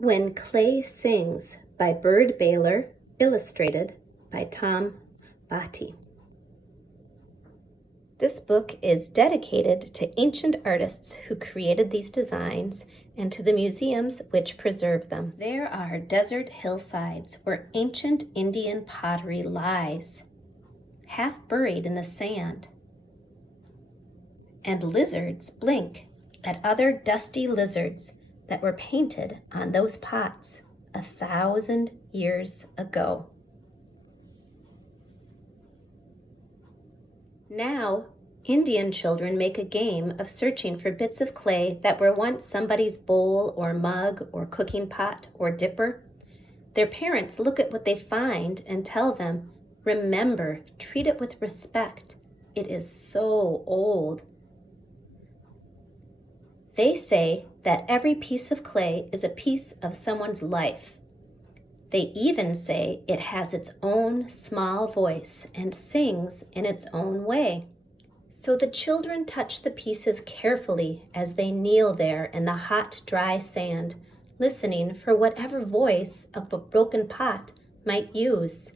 When Clay Sings by Bird Baylor, illustrated by Tom Botti. This book is dedicated to ancient artists who created these designs and to the museums which preserve them. There are desert hillsides where ancient Indian pottery lies, half buried in the sand, and lizards blink at other dusty lizards that were painted on those pots 1,000 years ago. Now, Indian children make a game of searching for bits of clay that were once somebody's bowl or mug or cooking pot or dipper. Their parents look at what they find and tell them, "Remember, treat it with respect. It is so old." They say that every piece of clay is a piece of someone's life. They even say it has its own small voice and sings in its own way. So the children touch the pieces carefully as they kneel there in the hot, dry sand, listening for whatever voice a broken pot might use.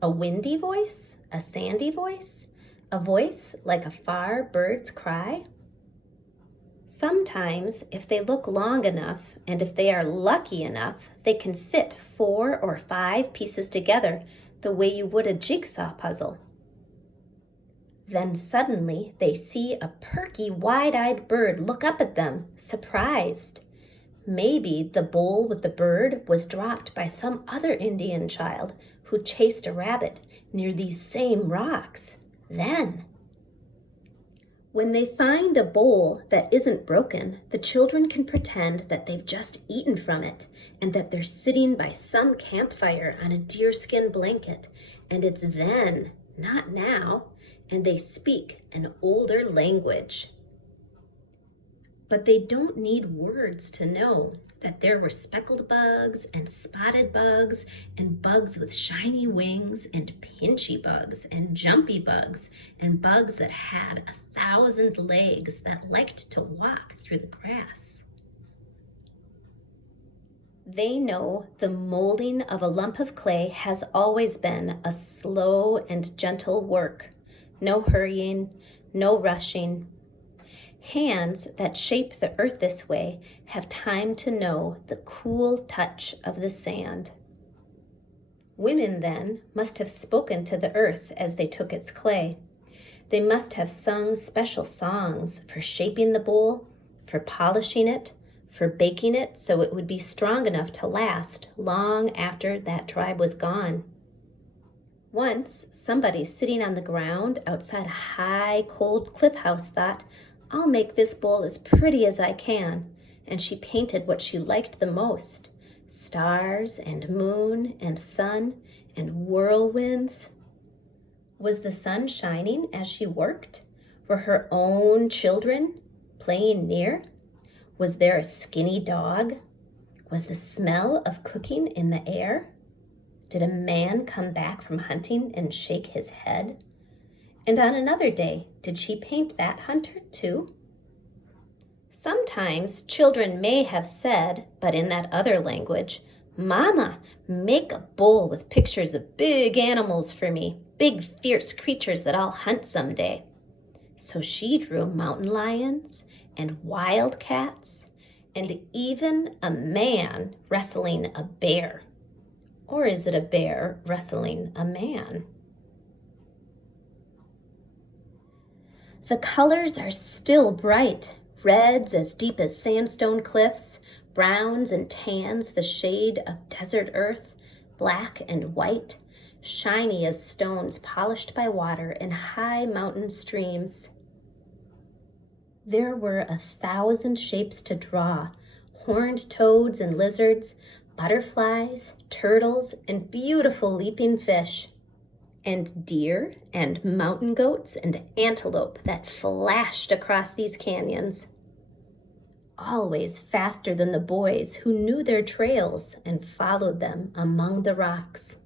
A windy voice? A sandy voice? A voice like a far bird's cry? Sometimes, if they look long enough, and if they are lucky enough, they can fit 4 or 5 pieces together the way you would a jigsaw puzzle. Then suddenly they see a perky, wide-eyed bird look up at them, surprised. Maybe the bowl with the bird was dropped by some other Indian child who chased a rabbit near these same rocks. Then, when they find a bowl that isn't broken, the children can pretend that they've just eaten from it and that they're sitting by some campfire on a deerskin blanket, and it's then, not now, and they speak an older language. But they don't need words to know that there were speckled bugs and spotted bugs and bugs with shiny wings and pinchy bugs and jumpy bugs and bugs that had 1,000 legs that liked to walk through the grass. They know the molding of a lump of clay has always been a slow and gentle work. No hurrying, no rushing. Hands that shape the earth this way have time to know the cool touch of the sand. Women, then, must have spoken to the earth as they took its clay. They must have sung special songs for shaping the bowl, for polishing it, for baking it so it would be strong enough to last long after that tribe was gone. Once, somebody sitting on the ground outside a high, cold cliff house thought, "I'll make this bowl as pretty as I can," and she painted what she liked the most, stars and moon and sun and whirlwinds. Was the sun shining as she worked? Were her own children playing near? Was there a skinny dog? Was the smell of cooking in the air? Did a man come back from hunting and shake his head? And on another day, did she paint that hunter too? Sometimes children may have said, but in that other language, "Mama, make a bowl with pictures of big animals for me, big fierce creatures that I'll hunt someday." So she drew mountain lions and wildcats and even a man wrestling a bear. Or is it a bear wrestling a man? The colors are still bright, reds as deep as sandstone cliffs, browns and tans the shade of desert earth, black and white, shiny as stones polished by water in high mountain streams. There were 1,000 shapes to draw, horned toads and lizards, butterflies, turtles, and beautiful leaping fish, and deer and mountain goats and antelope that flashed across these canyons, always faster than the boys who knew their trails and followed them among the rocks.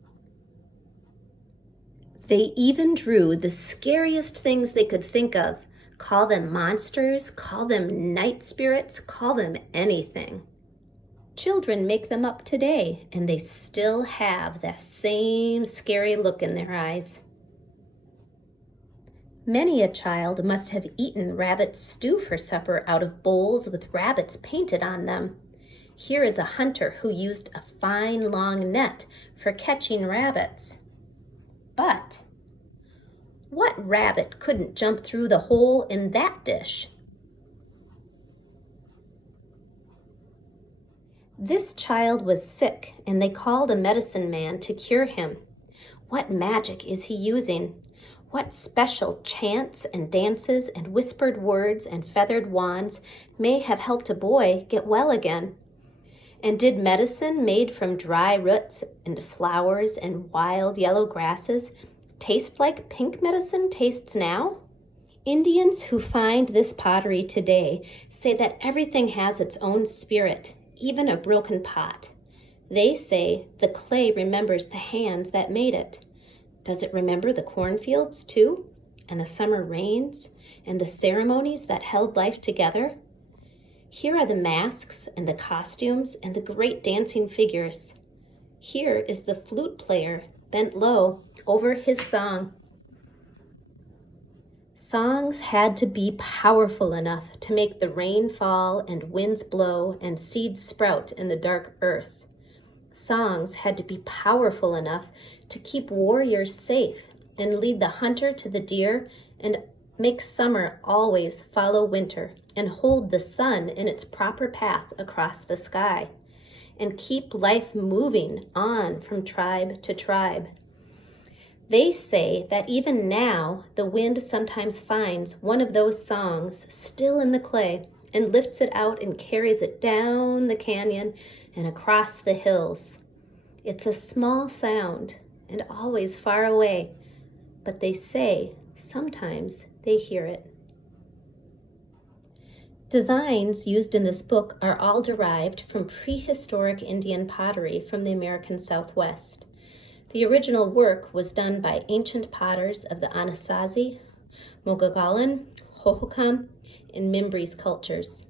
They even drew the scariest things they could think of, call them monsters, call them night spirits, call them anything. Children make them up today, and they still have that same scary look in their eyes. Many a child must have eaten rabbit stew for supper out of bowls with rabbits painted on them. Here is a hunter who used a fine long net for catching rabbits. But what rabbit couldn't jump through the hole in that dish? This child was sick, and they called a medicine man to cure him. What magic is he using? What special chants and dances and whispered words and feathered wands may have helped a boy get well again? And did medicine made from dry roots and flowers and wild yellow grasses taste like pink medicine tastes now? Indians who find this pottery today say that everything has its own spirit, even a broken pot. They say the clay remembers the hands that made it. Does it remember the cornfields too? And the summer rains? And the ceremonies that held life together? Here are the masks and the costumes and the great dancing figures. Here is the flute player bent low over his song. Songs had to be powerful enough to make the rain fall and winds blow and seeds sprout in the dark earth. Songs had to be powerful enough to keep warriors safe and lead the hunter to the deer and make summer always follow winter and hold the sun in its proper path across the sky and keep life moving on from tribe to tribe. They say that even now the wind sometimes finds one of those songs still in the clay and lifts it out and carries it down the canyon and across the hills. It's a small sound and always far away, but they say sometimes they hear it. Designs used in this book are all derived from prehistoric Indian pottery from the American Southwest. The original work was done by ancient potters of the Anasazi, Mogollon, Hohokam, and Mimbres cultures.